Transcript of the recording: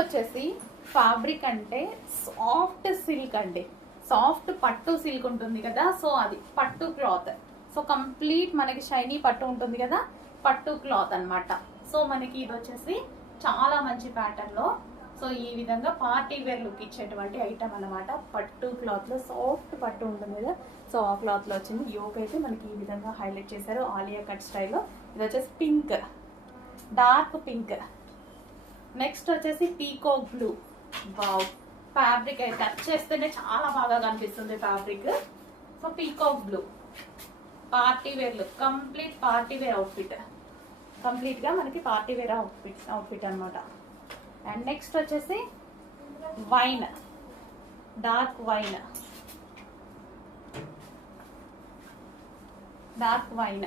వచ్చేసి ఫ్యాబ్రిక్ అంటే soft silk అండి. సాఫ్ట్ పట్టు సిల్క్ ఉంటుంది కదా, సో అది పట్టు క్లాత్. సో కంప్లీట్ మనకి షైనీ పట్టు ఉంటుంది కదా, పట్టు క్లాత్ అన్నమాట. సో మనకి ఇది వచ్చేసి చాలా మంచి ప్యాటర్న్ లో, సో ఈ విధంగా పార్టీ వేర్ లుక్ ఇచ్చేటువంటి ఐటమ్ అన్నమాట. పట్టు క్లాత్ లో సాఫ్ట్ పట్టు ఉంటుంది కదా, సో ఆ క్లాత్ లో వచ్చింది. యోక్ అయితే మనకి ఈ విధంగా హైలైట్ చేశారు ఆలియా కట్ స్టైల్లో. ఇది వచ్చేసి పింక్, డార్క్ పింక్. నెక్స్ట్ వచ్చేసి పీకాక్ బ్లూ. వావ్, ఫ్యాబ్రిక్ అయితే టచ్ చేస్తేనే చాలా బాగా కనిపిస్తుంది fabric. So peacock blue party wear look, complete party wear outfit. Complete గా మనకి పార్టీ వేర్ అవుట్ఫిట్ అనమాట. అండ్ నెక్స్ట్ వచ్చేసి wine, dark wine, dark wine.